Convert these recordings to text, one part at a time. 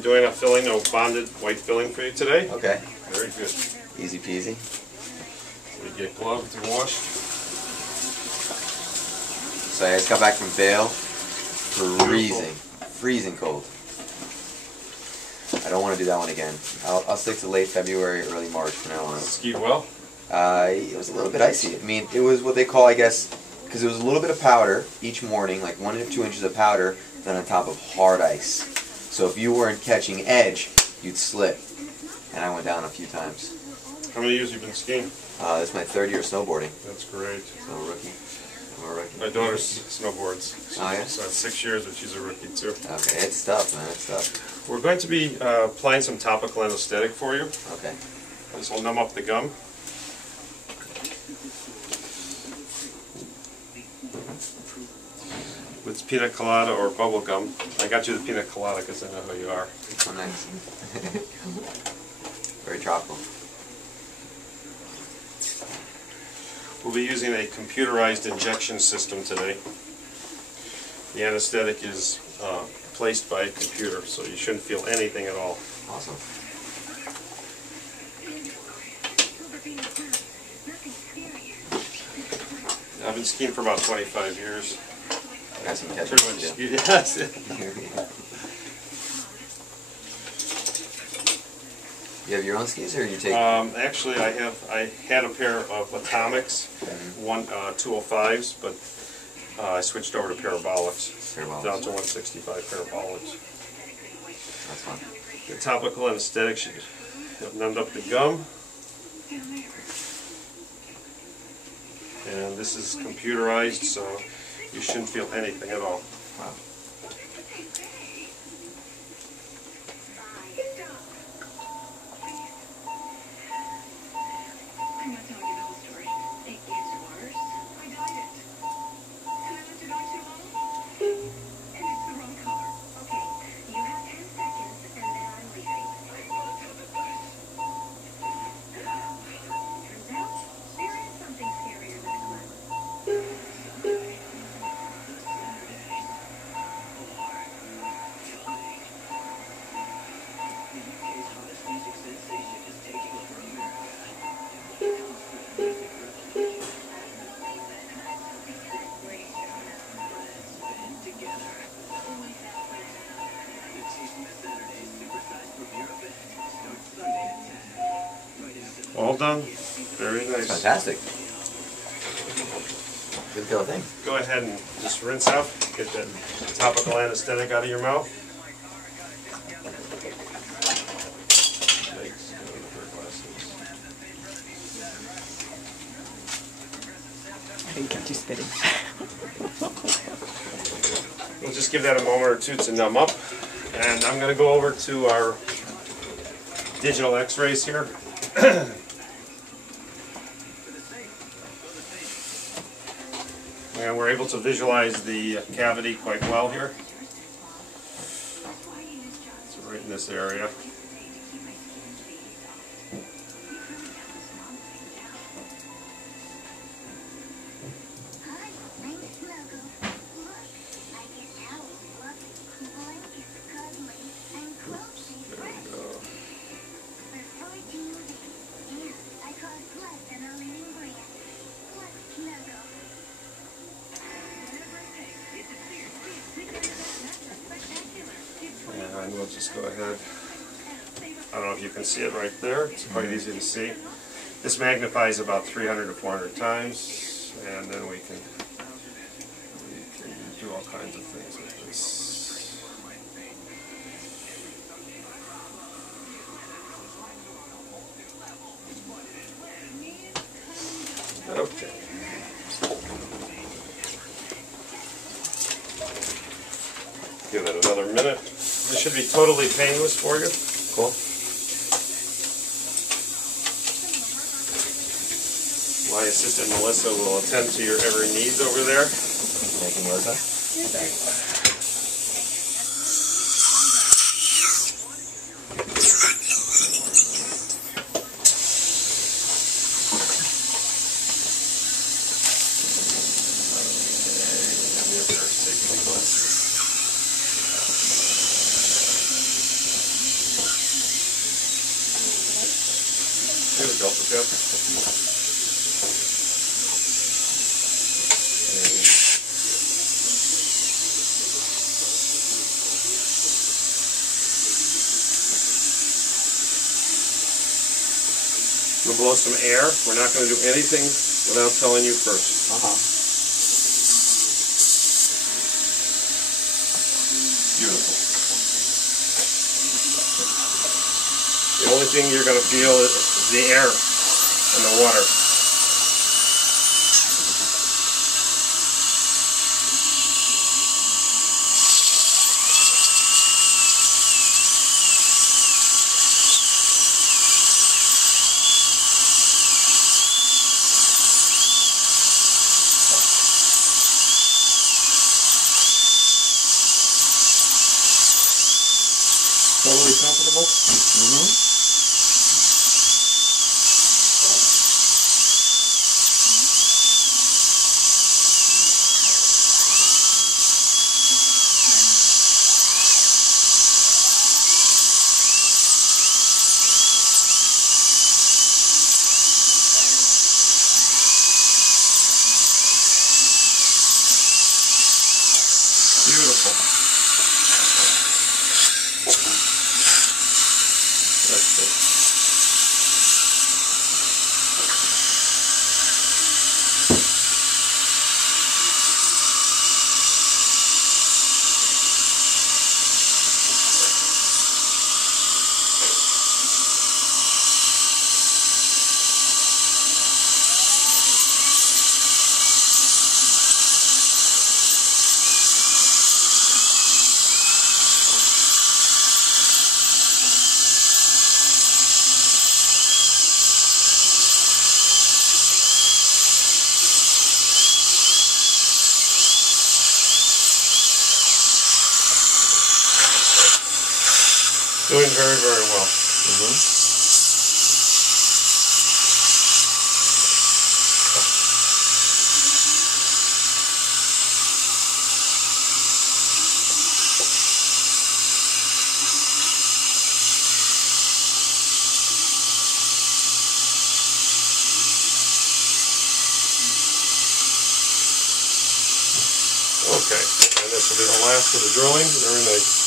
be doing a filling, a bonded white filling for you today. Okay. Very good. Easy peasy. We get gloved and washed. So I just got back from bail. Freezing cold. I don't want to do that one again. I'll stick to late February, early March from now on. Skied well? It was a little bit icy. I mean, it was what they call, I guess, because it was a little bit of powder each morning, like 1 to 2 inches of powder, then on top of hard ice. So if you weren't catching edge, you'd slip. And I went down a few times. How many years have you been skiing? This is my 3rd year of snowboarding. That's great. So I'm a rookie. My daughter snowboards. Oh, yeah? So that's 6 years, but she's a rookie too. Okay, it's tough, man. It's tough. We're going to be applying some topical anesthetic for you. Okay. This will numb up the gum. With pina colada or bubble gum. I got you the pina colada because I know who you are. Oh, nice. Very tropical. We'll be using a computerized injection system today. The anesthetic is placed by a computer, so you shouldn't feel anything at all. Awesome. I've been skiing for about 25 years. Got some catching Pretty much skied. Yes. You have your own skis, or you take? Actually, I had a pair of Atomics, 205s, but I switched over to parabolics. Down to 165 parabolics. That's fun. The topical anesthetic should have numbed up the gum. And this is computerized, so you shouldn't feel anything at all. Wow. All done. Very nice. Fantastic. Good little thing. Go ahead and just rinse out. Get that topical anesthetic out of your mouth. I didn't catch you spitting. We'll just give that a moment or two to numb up. And I'm going to go over to our digital x-rays here. And we're able to visualize the cavity quite well here. So right in this area. And we'll just go ahead. I don't know if you can see it right there. It's quite easy to see. This magnifies about 300 to 400 times, and then we can do all kinds of things with this. Okay. Give it another minute. This should be totally painless for you. Cool. My assistant Melissa will attend to your every needs over there. Thank you, Melissa. Thanks. filter tip. We'll blow some air. We're not going to do anything without telling you first. Beautiful. The only thing you're going to feel is the air and the water. Totally comfortable? Beautiful. That's good. Doing very, very well. Okay, and this will be the last of the drilling. Very nice.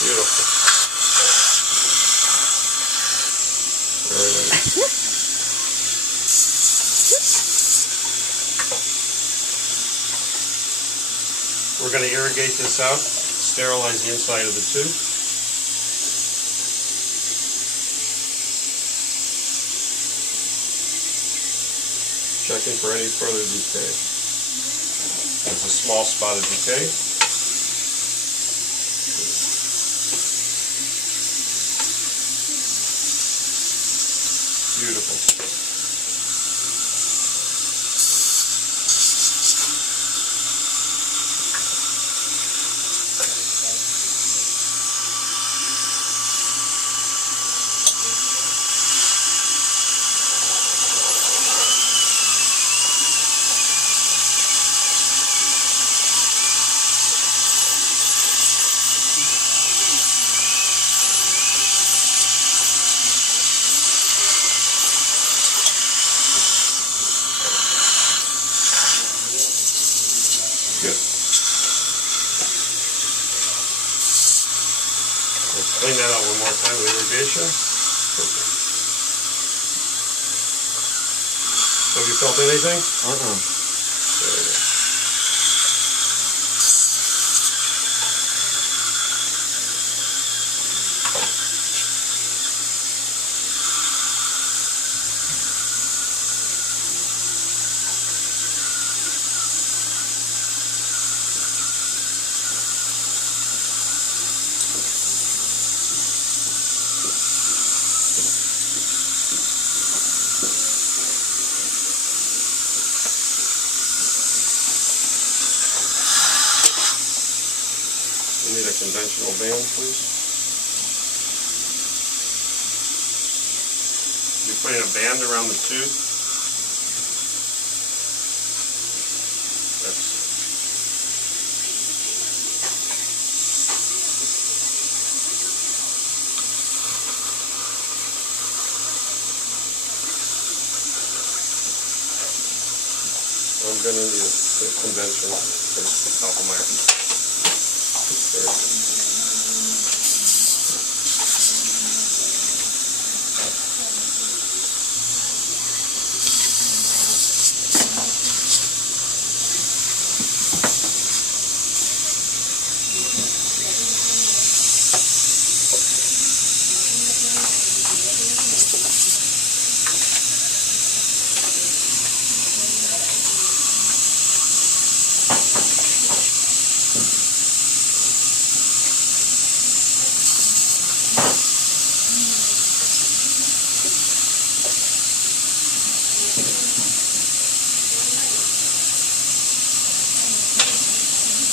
Beautiful. Very nice. We're going to irrigate this out, sterilize the inside of the tube. Checking for any further decay. There's a small spot of decay. Beautiful. Good. Let's clean that out one more time with irrigation. Perfect. Have you felt anything? There it is. conventional band, please. You're putting a band around the tooth. That's I'm going to use the conventional for the top of my head. There it is.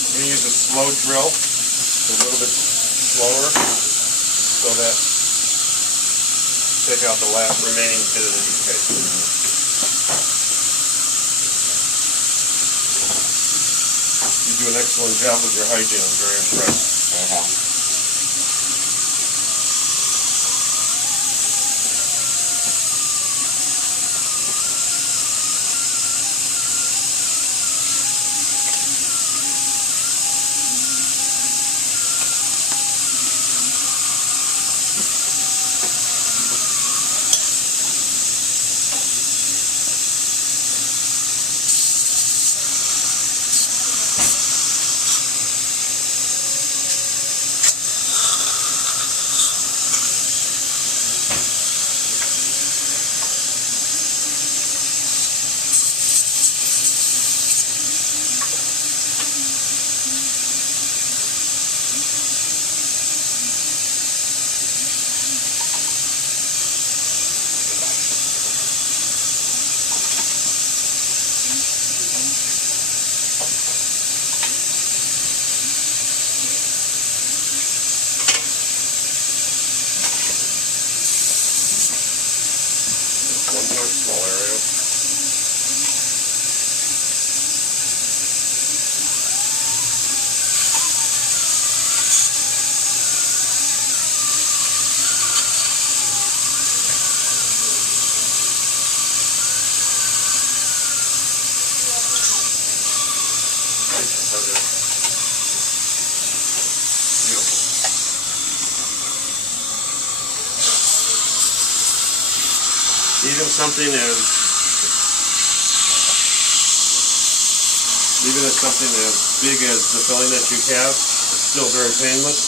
I'm going to use a slow drill, a little bit slower, so that take out the last remaining bit of the decay. You do an excellent job with your hygiene. I'm very impressed. One more small area. Beautiful. Even something as big as the filling that you have, it's still very painless.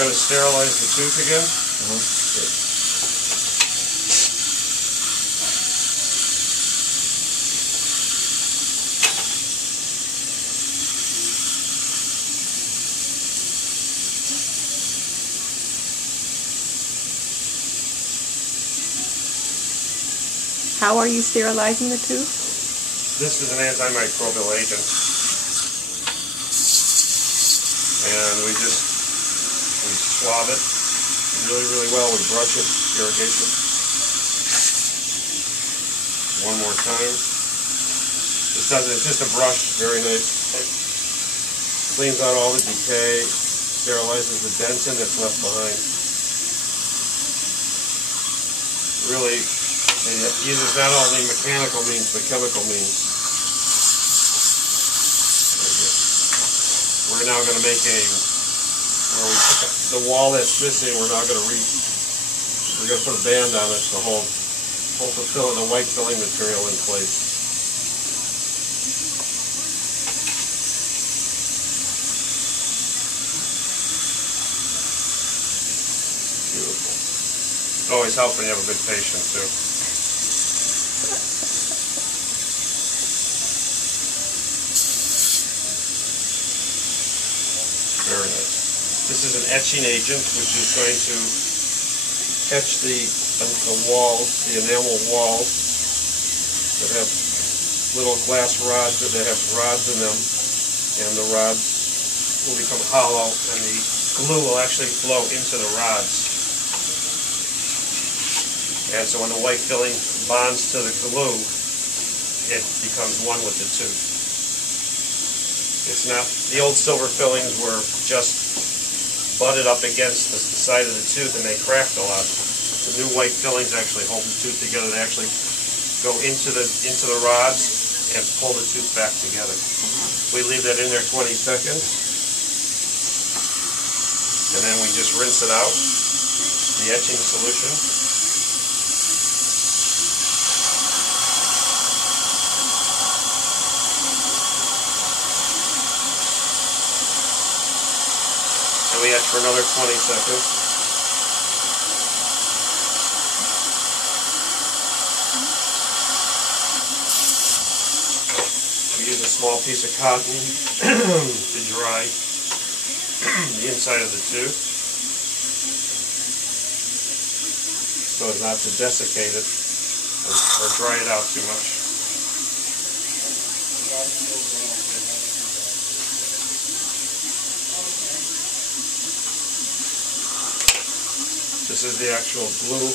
going to sterilize the tooth again. How are you sterilizing the tooth? This is an antimicrobial agent. And we swab it really, really well. We brush it, irrigation. One more time. It's just a brush, very nice. Cleans out all the decay, sterilizes the dentin that's left behind. Really, it uses not only mechanical means, but chemical means. We're now going to make the wall that's missing, we're now going to put a band on it to hold the white filling material in place. Beautiful. It always helps when you have a good patient too. Very nice. This is an etching agent which is going to etch the walls, the enamel walls that have little glass rods that have rods in them, and the rods will become hollow and the glue will actually flow into the rods. And so when the white filling bonds to the glue, it becomes one with the tooth. It's not, the old silver fillings were just butted up against the side of the tooth and they cracked a lot. The new white fillings actually hold the tooth together. They actually go into the rods and pull the tooth back together. We leave that in there 20 seconds. And then we just rinse it out, the etching solution. We etch for another 20 seconds. We use a small piece of cotton to dry the inside of the tooth so as not to desiccate it or dry it out too much. This is the actual glue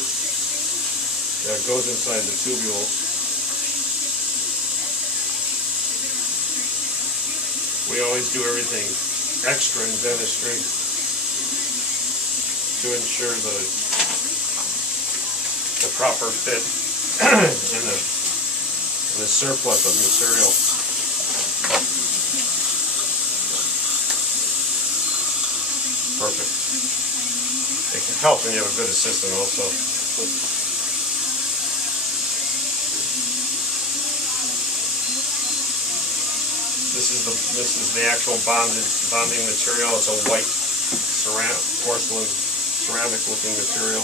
that goes inside the tubules. We always do everything extra in dentistry to ensure the proper fit and the surplus of material. Perfect. It can help when you have a good assistant also. This is the actual bonding material. It's a white porcelain ceramic looking material.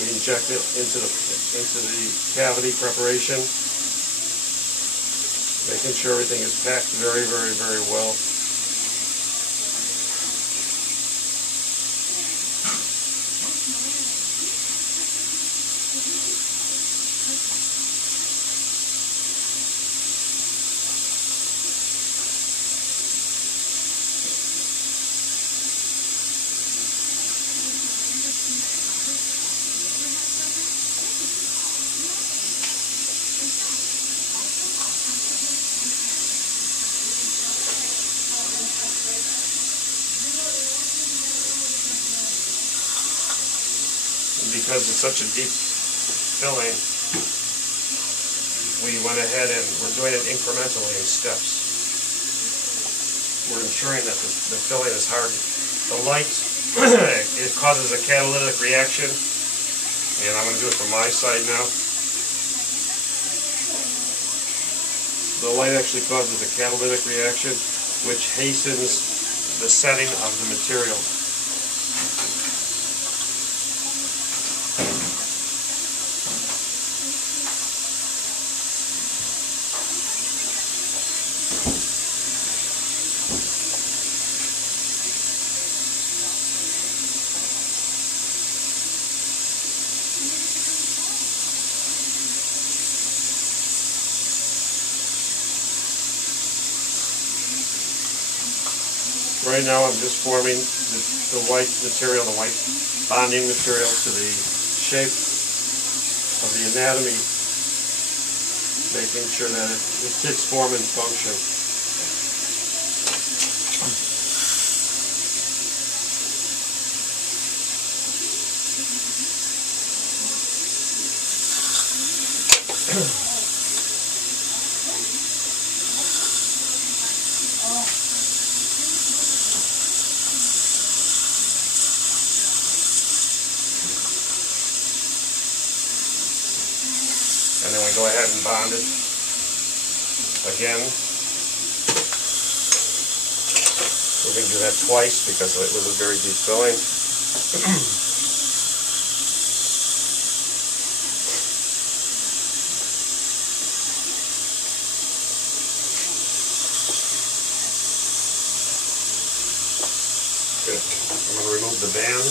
We inject it into the cavity preparation, making sure everything is packed very, very, very well. Because it's such a deep filling, we went ahead and we're doing it incrementally in steps. We're ensuring that the filling is hardened. The light, it causes a catalytic reaction, and I'm going to do it from my side now. the light actually causes a catalytic reaction, which hastens the setting of the material. Right now I'm just forming the white material, the white bonding material to the shape of the anatomy, making sure that it takes form and function. And then we go ahead and bond it again. We're going to do that twice because it was a very deep filling. Good. I'm going to remove the band.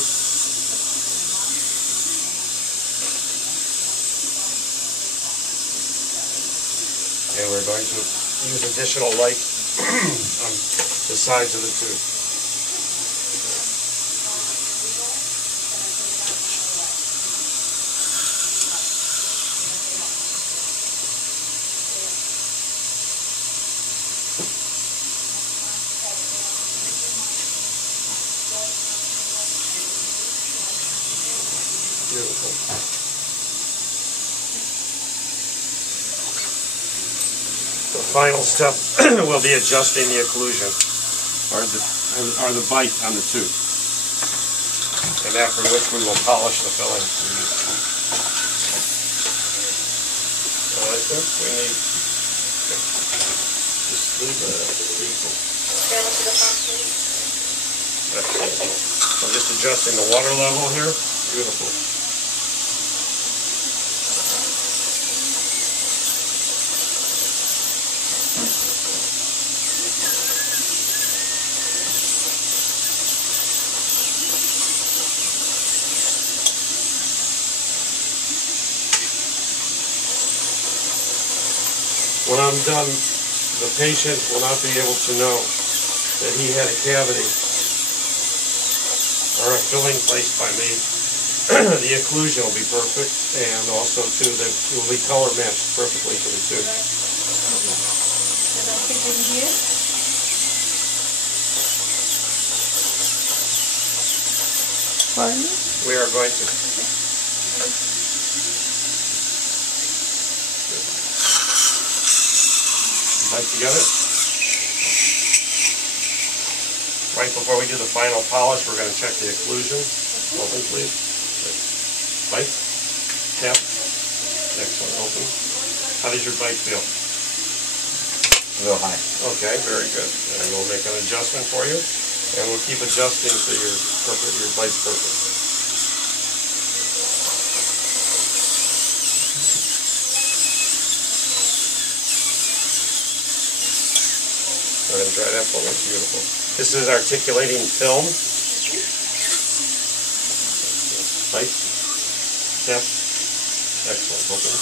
And we're going to use additional light on the sides of the tube. Beautiful. The final step will be adjusting the occlusion, or the bite on the tube, and after which we will polish the filling. I think we need just leave I'm just adjusting the water level here. Beautiful. When I'm done, the patient will not be able to know that he had a cavity or a filling placed by me. The occlusion will be perfect, and also too that it will be color matched perfectly to the tube. Pardon? We are going to bite together. Right before we do the final polish, we're going to check the occlusion. Open, please. Bite. Tap. Excellent. Open. How does your bite feel? A little high. Okay, very good. And we'll make an adjustment for you, and we'll keep adjusting so your bite's perfect. Go ahead and dry that for me. Beautiful. This is articulating film. Bite. Tap. Excellent. Open.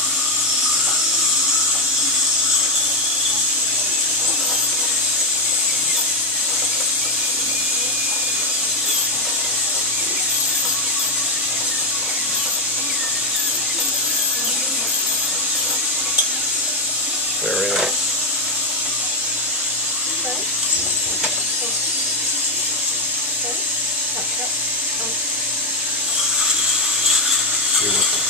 Very nice. Beautiful.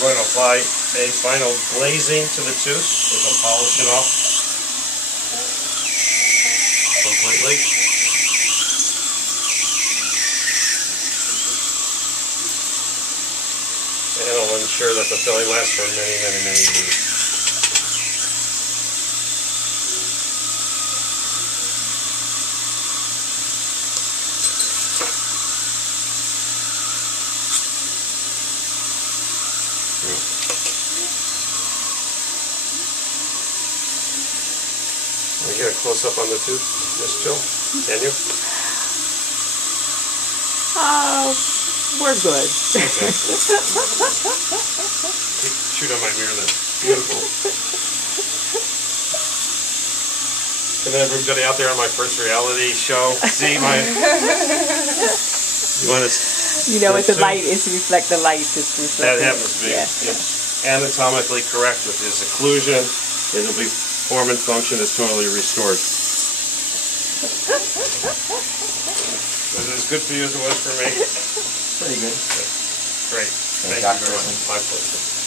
we're going to apply a final glazing to the tooth, which will polish it off completely. And it'll ensure that the filling lasts for many, many, many years. Can we get a close-up on the tooth, Miss Jill? Can you? We're good. Okay. Shoot on my mirror then. Beautiful. And then everybody out there on my first reality show, see my... You want to... You know, it's the light. It's reflect the light. It's reflecting. That happens to be. Yeah. It's anatomically correct with his occlusion. It'll be form and function is totally restored. Was it as good for you as it was for me? Pretty good. Great. Thank you very much. My pleasure.